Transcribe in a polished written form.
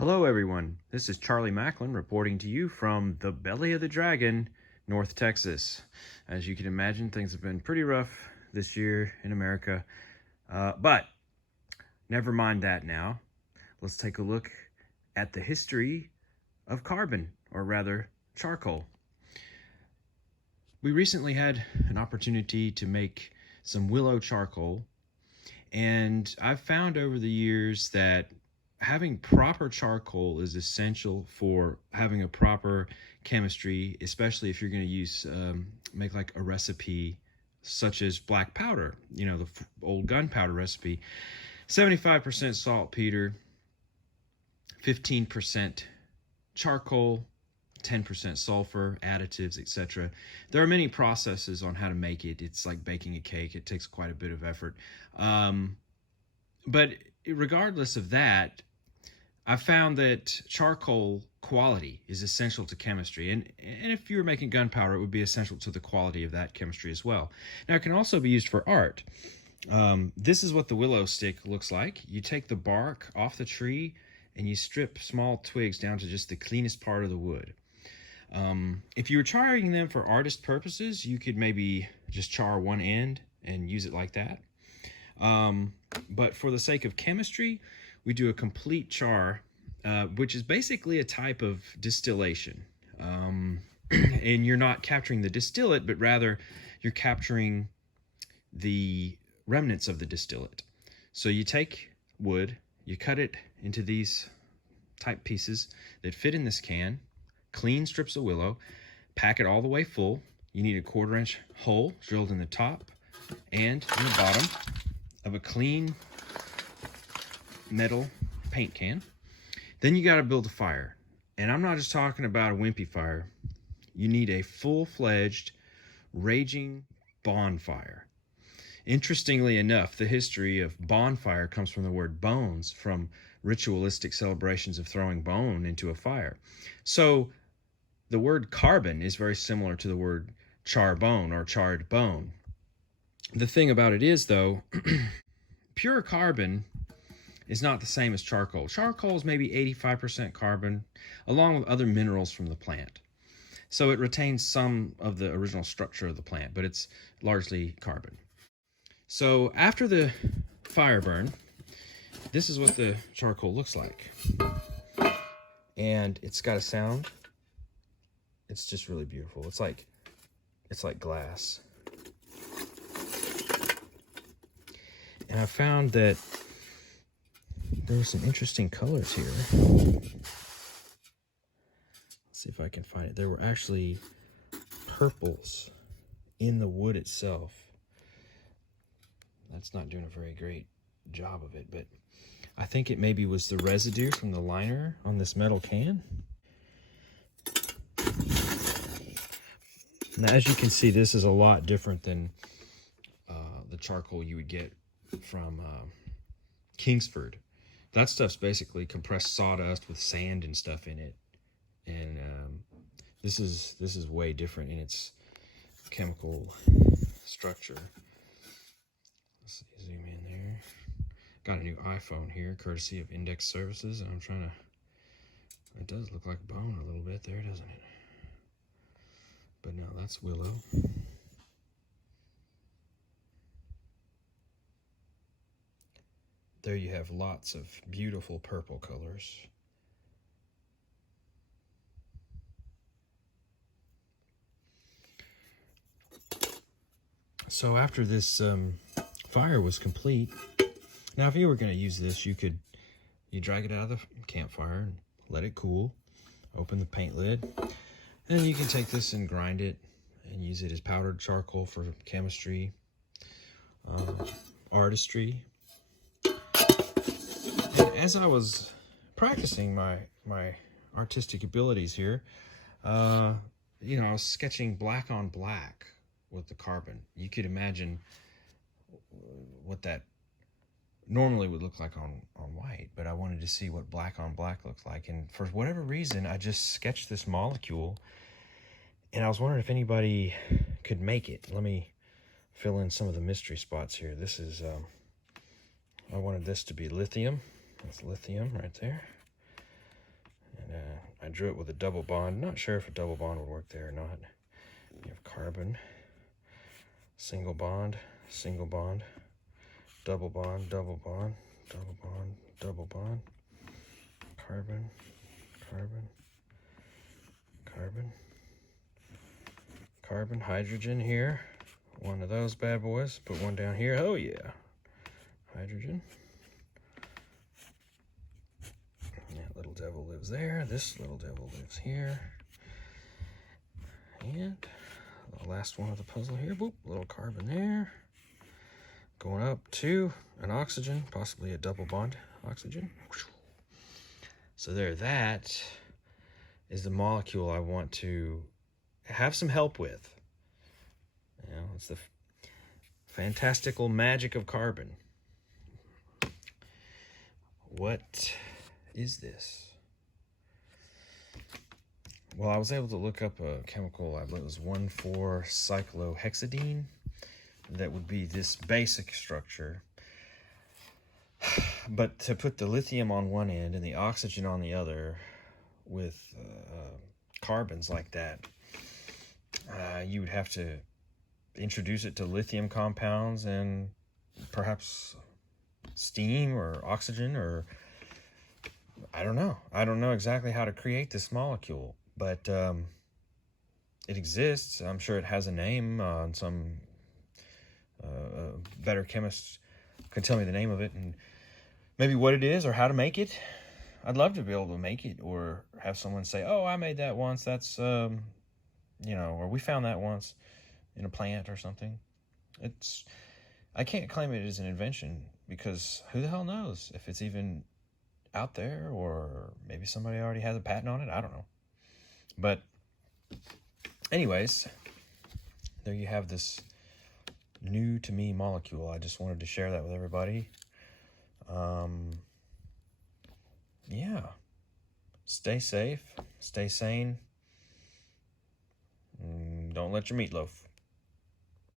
Hello everyone, this is Charlie Macklin reporting to you from the belly of the dragon, North Texas. As you can imagine, things have been pretty rough this year in America, but never mind that now. Let's take a look at the history of carbon, or rather charcoal. We recently had an opportunity to make some willow charcoal, and I've found over the years that having proper charcoal is essential for having a proper chemistry, especially if you're going to use make like a recipe such as black powder, you know, the old gunpowder recipe. 75% saltpeter, 15% charcoal, 10% sulfur, additives, etc. There are many processes on how to make it. It's like baking a cake. It takes quite a bit of effort. But regardless of that, I found that charcoal quality is essential to chemistry. And if you were making gunpowder, it would be essential to the quality of that chemistry as well. Now, it can also be used for art. This is what the willow stick looks like. You take the bark off the tree and you strip small twigs down to just the cleanest part of the wood. If you were charring them for artist purposes, you could maybe just char one end and use it like that. But for the sake of chemistry, we do a complete char, which is basically a type of distillation. And you're not capturing the distillate, but rather you're capturing the remnants of the distillate. So you take wood, you cut it into these type pieces that fit in this can, clean strips of willow, pack it all the way full. You need a 1/4-inch hole drilled in the top and in the bottom of a clean metal paint can. Then you got to build a fire. And I'm not just talking about a wimpy fire. You need a full-fledged, raging bonfire. Interestingly enough, the history of bonfire comes from the word bones, from ritualistic celebrations of throwing bone into a fire. So the word carbon is very similar to the word charbone or charred bone. The thing about it is, though, pure carbon is not the same as charcoal. Charcoal is maybe 85% carbon, along with other minerals from the plant. So it retains some of the original structure of the plant, but it's largely carbon. So after the fire burn, this is what the charcoal looks like. And it's got a sound. It's just really beautiful. It's like glass. And I found that there's some interesting colors here. Let's see if I can find it. There were actually purples in the wood itself. That's not doing a very great job of it, but I think it maybe was the residue from the liner on this metal can. Now, as you can see, this is a lot different than the charcoal you would get from Kingsford. That stuff's basically compressed sawdust with sand and stuff in it, and this is way different in its chemical structure. Let's see, zoom in there. Got a new iPhone here, courtesy of Index Services, and I'm trying to. It does look like bone a little bit there, doesn't it? But no, that's willow. There you have lots of beautiful purple colors. So after this fire was complete, now if you were going to use this, you drag it out of the campfire and let it cool, open the paint lid, and then you can take this and grind it and use it as powdered charcoal for chemistry, artistry. And as I was practicing my artistic abilities here, I was sketching black on black with the carbon. You could imagine what that normally would look like on white, but I wanted to see what black on black looks like. And for whatever reason, I just sketched this molecule, and I was wondering if anybody could make it. Let me fill in some of the mystery spots here. This is, I wanted this to be lithium. That's lithium right there. I drew it with a double bond. Not sure if a double bond would work there or not. You have carbon, single bond, double bond, double bond, double bond, double bond, carbon, carbon, carbon, carbon, hydrogen here. One of those bad boys. Put one down here. Oh yeah. Hydrogen. That little devil lives there. This little devil lives here. And the last one of the puzzle here. Boop, little carbon there. Going up to an oxygen, possibly a double bond oxygen. So there, that is the molecule I want to have some help with. You know, it's the fantastical magic of carbon. What is this? Well, I was able to look up a chemical, I believe it was 1,4-cyclohexadiene. That would be this basic structure. But to put the lithium on one end and the oxygen on the other with carbons like that, you would have to introduce it to lithium compounds and perhaps steam or oxygen, or I don't know. I don't know exactly how to create this molecule, but it exists. I'm sure it has a name. Some better chemist could tell me the name of it and maybe what it is or how to make it. I'd love to be able to make it, or have someone say, oh, I made that once. That's, you know, or we found that once in a plant or something. I can't claim it as an invention because who the hell knows if it's even out there, or maybe somebody already has a patent on it. I don't know. But anyways, there you have this new to me molecule. I just wanted to share that with everybody. Yeah. Stay safe. Stay sane. Don't let your meatloaf